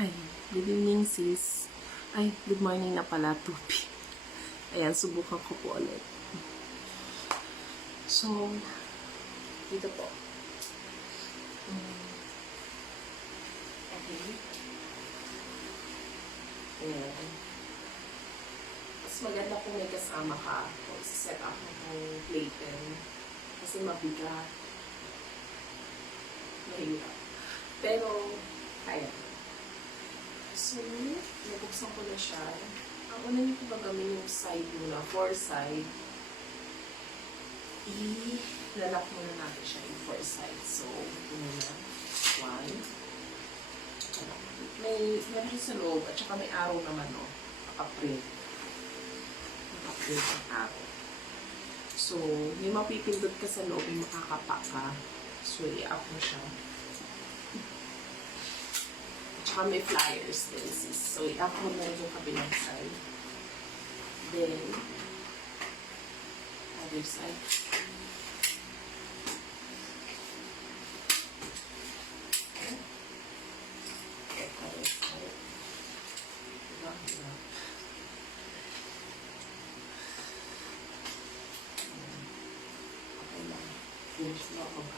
Ay, good evening sis. Ay, good morning na pala, 2 p. Ayan, subukan ko po ulit. So, dito po. Okay. Ayan. Mas maganda kung may kasama ka kung set up mo kung playpen. Kasi mabigat. Mahirap. Pero, kaya. So, nabuksan ko na siya. Ang una niyo po ba gawin yung side muna, 4 side. I-lalak muna natin siya yung 4 side. So, ito muna. 1. Meron sa loob at saka may arrow naman, no? Naka-print. Naka-print ang arrow. So, may mapipindot ka sa loob, yung makakapa ka. So, i-up mo siya. Tsaka may flyers din, sis. So, i-up mo na rin yung kabilang side. Then, other side. Okay. Other side. Diba? Diba? Okay lang. Finish mo ako ba?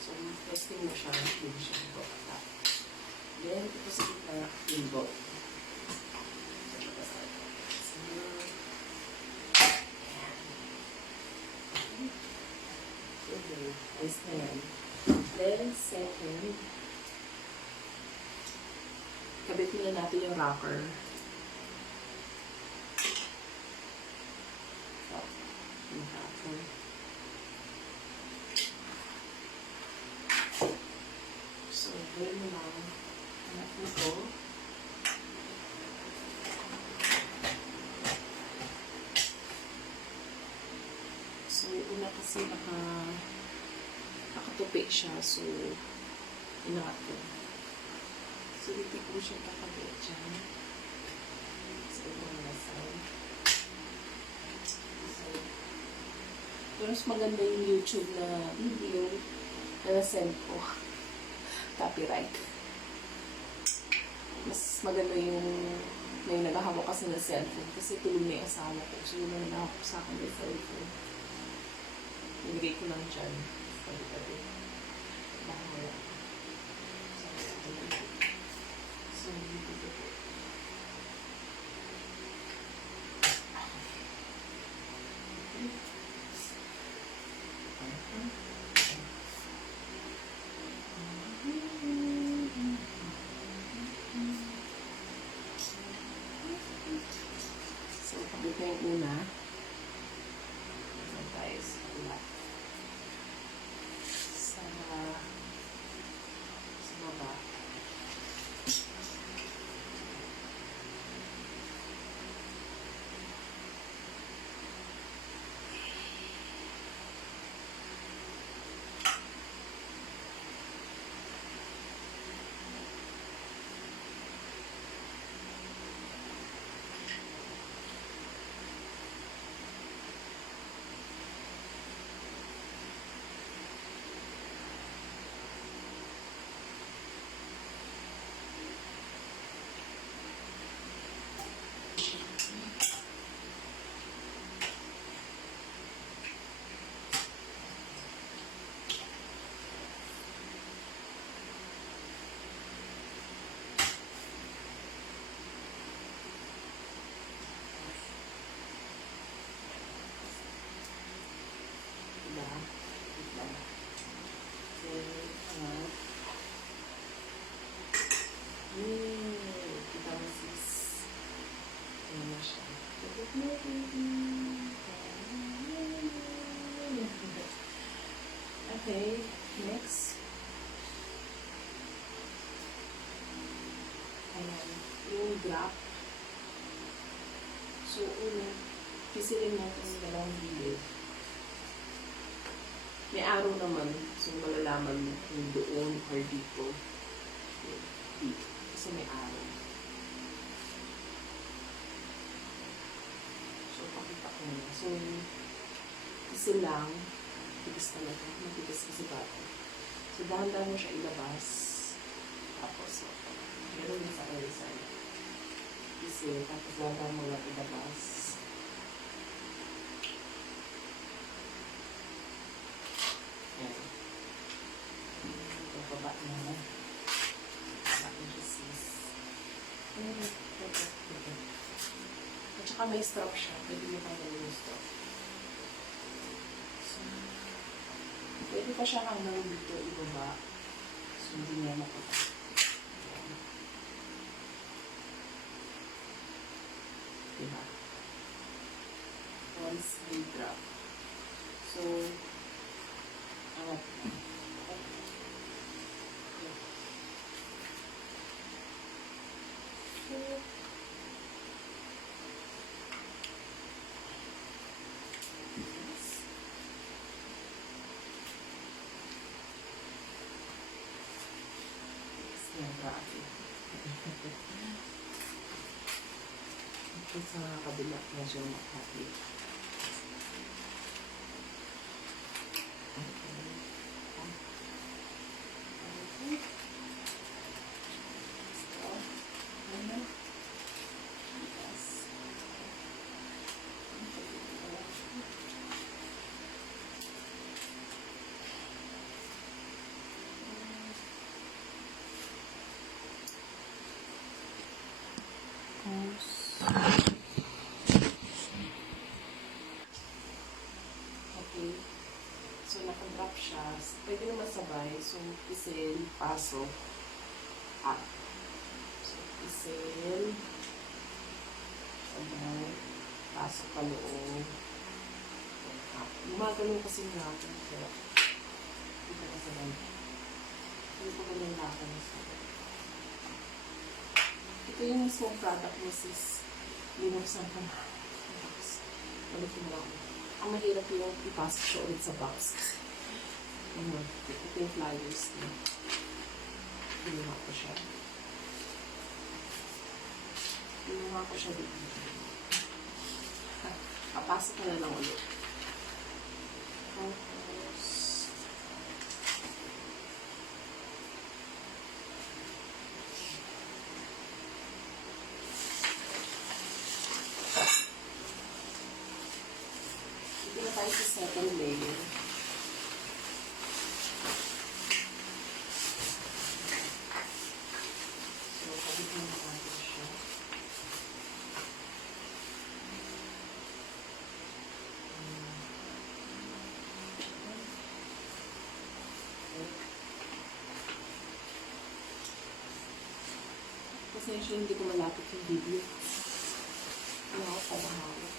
So, testing mo siya. Finish mo ako. Then, ito sa kita, yung boat. Okay, ayos na yan. Then, second, kabit muna natin yung rocker. Yung rocker. So, gawin mo lang. Anak mo ko. So, una kasi nakatupi siya. So, inangat ko. So, hindi ko siya kakabit dyan. So, ibang side. Pero mas maganda yung YouTube na video na nasend ko. Copyright. Mas maganda yung may naghahawak kasi ng cellphone kasi tulog na yung asawa ko. So, yung naghahawak ko sa akin ng cellphone. Nilagay ko lang dyan. Sabi. Bahawala. So, dito po. So, kabit na yung una. Ayan tayo sa kabila. Sa baba. Kita mo sis. Ayan na siya. Okay, next. Ayan, yung graph. So, pisilin natin yung dalawang gilid. May arrow naman. So, malalaman mo kung doon or dito. Dito. Kasi may arrow. So, pakita ko na. So, kasi lang, tigas talaga. Matigas kasi bata. So, dahan-dahan mo siya ilabas. Tapos, meron na kasi, tapos lada mo lang ilabas. Yan. Pababa na sa indices. At saka may strap siya. Pwede mo tanggalin yung strap. So, pwede pa siya hanggang dito ibaba. So, hindi niya makapag. Diba? Once we drop. So, angat na. Grabe. Ito sa kabila, medyo makati. Okay. So, naka-drop siya. Pwede naman sabay. So, pisil, pasok, up. So, pisil, sabay, pasok pa loob, up. Gumagano'n kasi yung lakan. Kaya, hindi ka sabay. Hindi ko ganyan lakan. Ito yung mismong product mo, sis. Linuksan ka na. Balikin mo ako. Ang mahirap yung ipasok siya ulit sa box. Ito yung flyers niya. Pinuha ko siya. Pinuha ko siya dito. Papasok na lang ulit. Tapos, ito na tayo sa second layer. So, kabitin na natin siya. Pasensya, hindi ko malapit yung video. Ano ako pamahawak.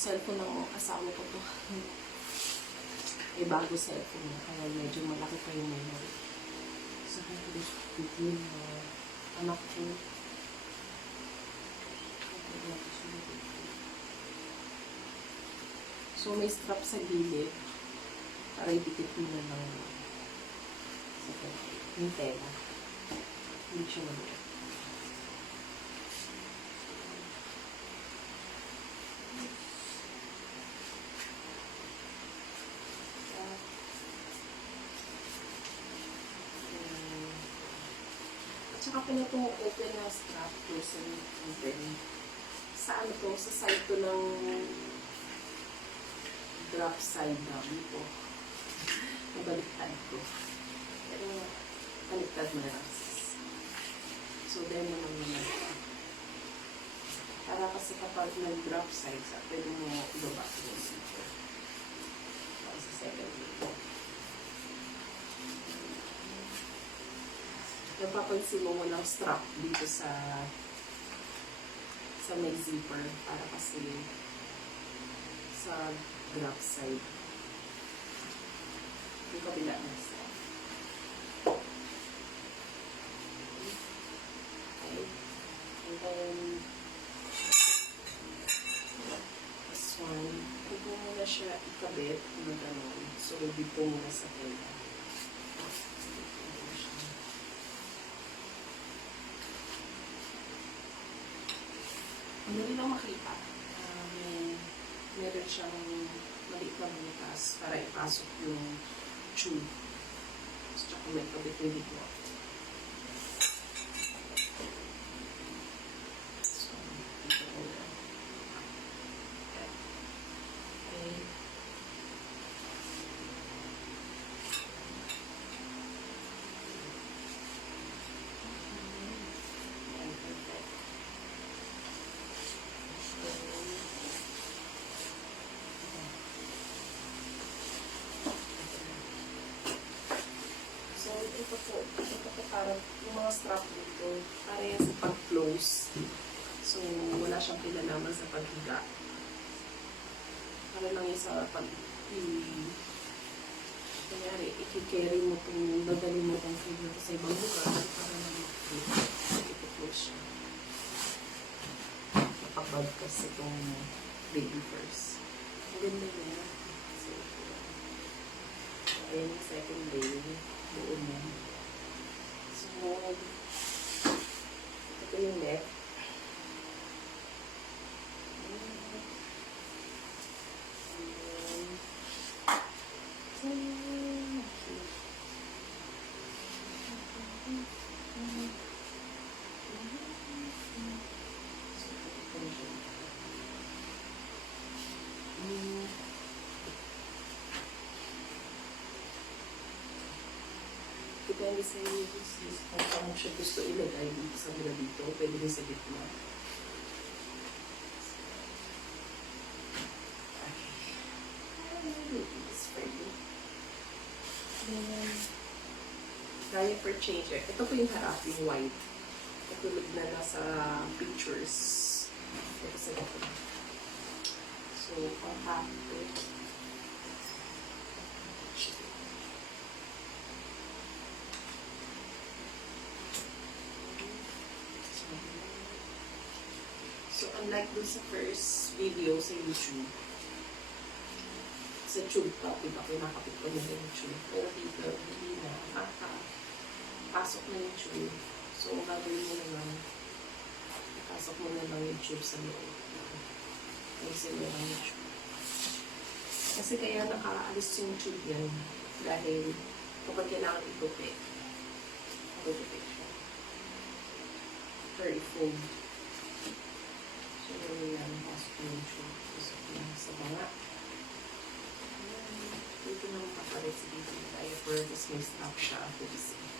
Cellphone ng asawa ko to. Bago cellphone niya, kaya medyo malaki pa yung memory. So, bigyan na anak ko. So, may strap sa gilid para idikit mo na lang yung tela. Hindi siya mabuhay. Tsaka pala itong open na strap person open. Sa ano to? Sa side to ng drop side down ito. Nabaliktad ko. Pero baliktad mo na lang. So, then naman naman. Para kasi kapag nag-drop side, pwede mo ibaba yung zipper. Para sa second layer. Napapansin mo walang strap dito sa may zipper para kasi sa drop side. Yung kabila na strap. Okay. And then this one, huwag mo muna siya ikabit na gano'n. So, dito muna sa tela. Hindi lang makita. Meron siyang maliit na butas para ipasok yung tube. Tsaka may kabit yung dito. ito po parang yung mga strap dito, para yan sa pag-close. So, wala siyang kinalaman sa paghiga. Para lang yung sa kanyari, i-carry mo itong, dadali mo itong food na sa ibang lugar, para lang i-close siya. Napabagkas itong baby first. Ang ganda niya. So, ayan yung second day. Buo mo. So, ito yung neck. Depende sa iyo kung saan siya gusto ilagay dito sa mula dito. Pwede rin sa gitna. Diaper changer. Ito po yung harap, yung white. Katulad na nasa pictures. Ito sa gitna. So, ang half So, unlike dun sa first video sa YouTube, sa tube pa, diba, kinakapit ko na yung tube. Pero dito, hindi na, pasok na yung tube. So, gagawin mo naman, pasok mo na lang yung tube sa loob. Ayusin mo lang yung tube. Kasi kaya nakaalis yung tube yan, dahil kapag kailangan itupi, siya. Or i-fold. So, yan, pasok mo yung tube. Pasok mo sa banga. Dito na makapalit sa dito yung diaper, tapos may stop siya to be safe.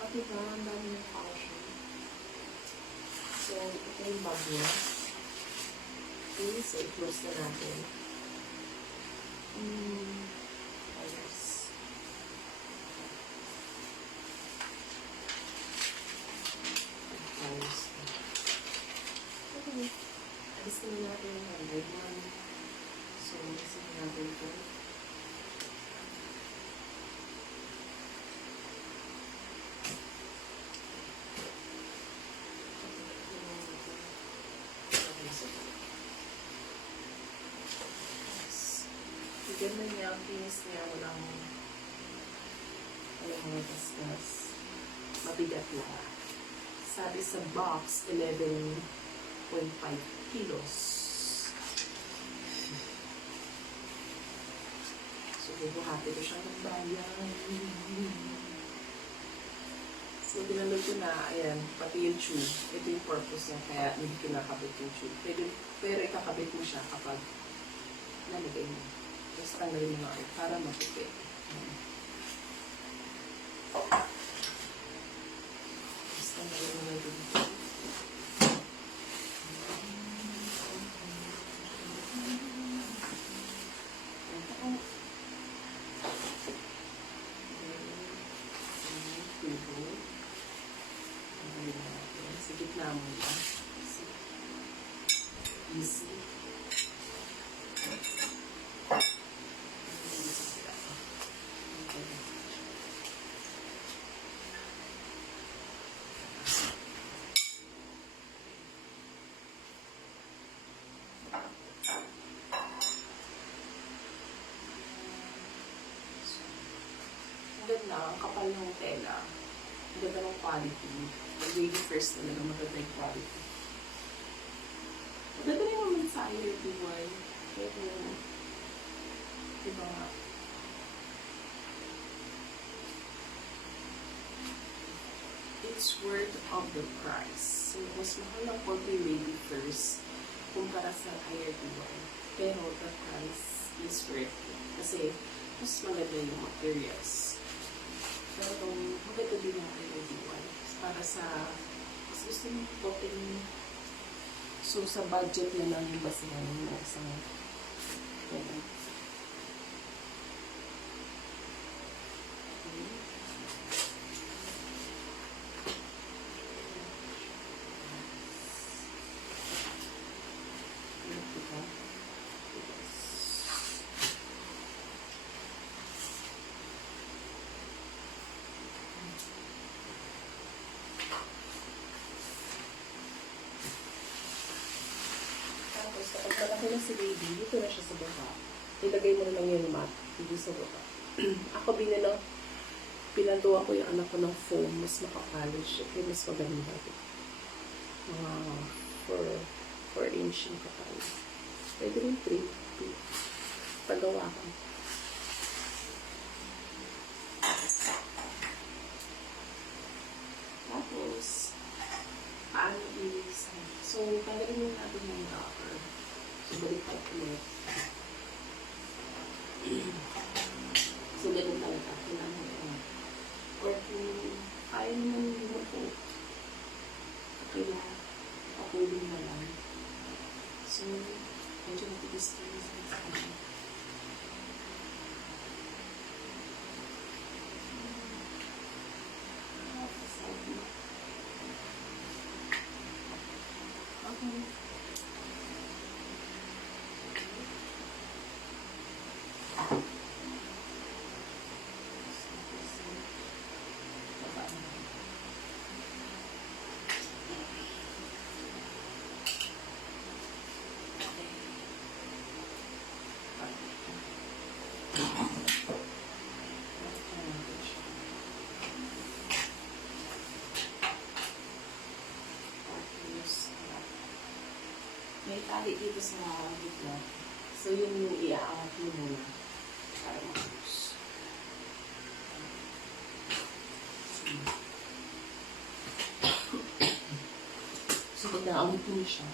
At diba, ang dami ng function. So, ito yung bag niya. Okay, so i-close na natin. Ayos. Ayos. Okay. Alisin na natin yung handle one. So, alisin na natin ito. Ganda niya, ang pinis niya, walang mga gasgas. Mabigat lang. Sabi sa box, 11.5 kilos. So, bubuhati ko siya ng bayan. So, ginamit ko na, ayan, pati yung tube. Ito yung purpose niya, kaya hindi kinakabit yung tube. Pero ikakabit mo siya kapag nalagay mo. Tapos tanggalin mo nga para maputi. Tapos tanggalin mo nga dito. Sa gitna mo ba? Easy. Ang ganda, ang kapal ng tela. Ang ganda ng quality. Ang baby first talaga maganda yung quality. Maganda rin naman sa IRT1. Pero, diba nga? It's worth of the price. So, mas mahal lang po yung baby first kumpara sa IRT1. Pero, the price is worth it. Kasi, mas maganda yung materials. Pero, maganda din yung IRT1. Para sa, mas gusto nyo poting, so, sa budget na lang yung basihan ng isang, okay na si baby. Dito na siya sa baba. Ilagay mo na lang yung mat. Dito sa baba. Ako pinanduan ko yung anak ko ng foam. Mas makapalo siya. Kaya mas maganda. Mga 4 inch yung kapal. Pwede rin 3. Pagawa ko. Tapos, paano i-sign? So, tanggalin mo natin yung wrapper. So, balik tayo ulit. So, ganun talaga. Kailangan mo ito. Or kung kaya naman hindi mo po, kailangan pakulong na lang. So, medyo matigas kayo sa kanya. Okay. May tali dito sa gitna. So, yun yung i-aangat mo muna para makus. So, pag naamot mo siya,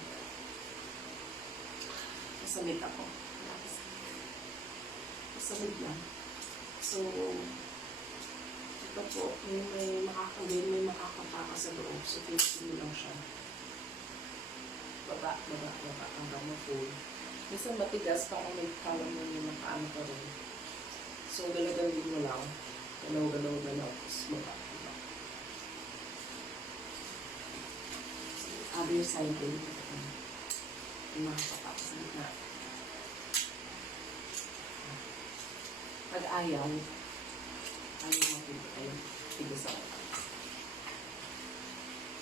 kasamit ako. Kasamit lang. So, ito po, may makakapaka sa loob. So, pinsin mo lang siya. Baba, hanggang ma-full. Minsan matigas, parang may kalam mo yung nakaano pa rin. So, galaw-gawin mo lang. Galaw. Tapos baba. So, other side din. Yung mga papak sa gitna. Pag ayaw mapili kayo. Tigas ako.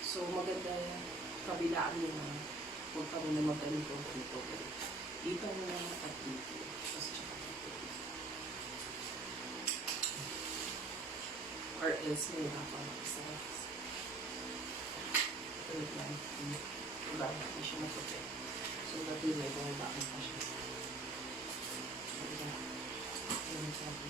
So, maganda yung kabilaan mo na huwag ka muna magganito. Dito mo na at dito. Tapos tsaka dito. Or else may hapang mag-isa. Tulad lang. Diba? Hindi siya matupi. So, dati may bumabakang pa siya. Diba? Ganun sabi.